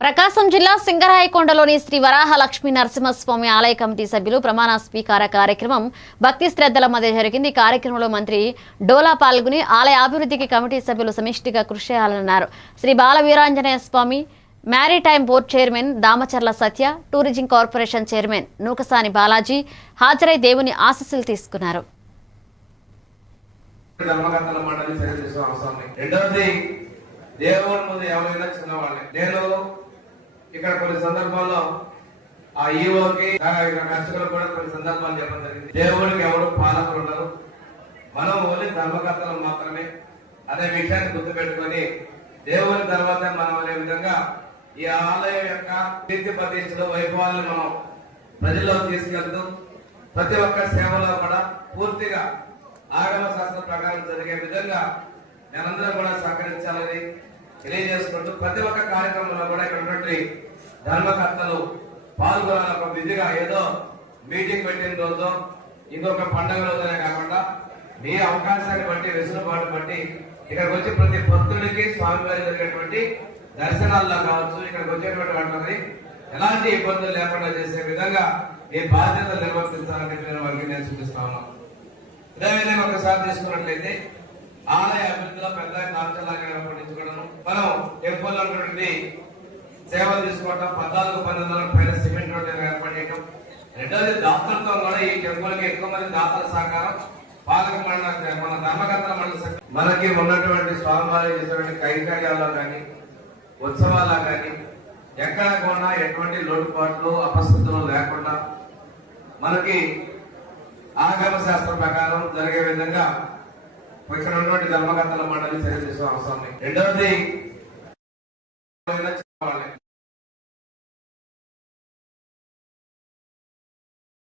ప్రకాశం జిల్లా సింగరాయకొండలోని శ్రీ వరాహ లక్ష్మీ నరసింహస్వామి ఆలయ కమిటీ సభ్యులు ప్రమాణ స్వీకార కార్యక్రమం భక్తి శ్రద్ధల మధ్య జరిగింది. కార్యక్రమంలో మంత్రి డోలా పాల్గొని ఆలయ అభివృద్ధికి కమిటీ సభ్యులు సమిష్టిగా కృషి చేయాలన్నారు. Shri Bala Veeranjaneya Swamy maritime board chairman Damacharla Satya, tourism corporation chairman Nookasani Balaji హాజరై దేవుని ఆశీస్సులు తీసుకున్నారు. దేవుడి ముందు ఎవరైనా చిన్నవాళ్ళే. నేను ఇక్కడ కొన్ని సందర్భాల్లో ఆ ఈవోకి ఖర్చులు కూడా కొన్ని సందర్భాలు చెప్పడం జరిగింది. దేవుడికి ఎవరు పాలకులు ఉండరు, మనం ఓన్లీ ధర్మకర్తలు మాత్రమే అనే విషయాన్ని గుర్తుపెట్టుకొని దేవుని తర్వాత మనం అనే విధంగా ఈ ఆలయం యొక్క కీర్తి ప్రతిష్టలు వైభవాలను మనం ప్రజల్లో తీసుకెళ్తూ ప్రతి ఒక్క సేవలో కూడా పూర్తిగా ఆగమ శాస్త్ర ప్రకారం జరిగే విధంగా మేమందరం కూడా సహకరించాలని తెలియజేసుకుంటూ ప్రతి ఒక్క కార్యక్రమంలో కూడా ఇక్కడ ఉన్నటువంటి ధర్మకర్తలు పాల్గొనాలి. ఒక విధిగా ఏదో మీటింగ్ పెట్టిన రోజు ఇంకొక పండుగ రోజునే కాకుండా మీ అవకాశాన్ని బట్టి వెసులుబాటు బట్టి ఇక్కడికి వచ్చి ప్రతి భక్తుడికి స్వామివారి జరిగేటువంటి దర్శనాల్లో కావచ్చు, ఇక్కడికి వచ్చేటువంటి వాటిని ఎలాంటి ఇబ్బందులు లేకుండా చేసే విధంగా ఈ బాధ్యతలు నిర్వర్తించాలని నేను వారికి నేను చూపిస్తా ఉన్నాను. ఇదేవిధంగా ఒకసారి తీసుకున్నట్లయితే ఆలయ అభివృద్ధిలో పెద్ద నాచలాగా పండించుకోవడం, మనం టెంపుల్ ఉన్నటువంటి సేవలు తీసుకోవటం, 14-15 పైన సిమెంట్ రోడ్డు ఏర్పాటు చేయడం. రెండోది దాతృత్వం కూడా ఈ టెంపుల్ కి ఎక్కువ మంది దాతల సహకారం, పాలక మండలి మన ధర్మకర్తల మండలి మనకి ఉన్నటువంటి స్వామివారి చేసేటువంటి కైంకర్యాల్లో కానీ ఉత్సవాల్లో కానీ ఎక్కడ కూడా ఎటువంటి లోటుపాట్లు అపస్థితులు లేకుండా మనకి ఆగమ శాస్త్రం ప్రకారం జరిగే విధంగా ఇక్కడ ఉన్నటువంటి ధర్మకర్తల మండలి చర్య తీసుకోవాల్సిన అవసరం. రెండవది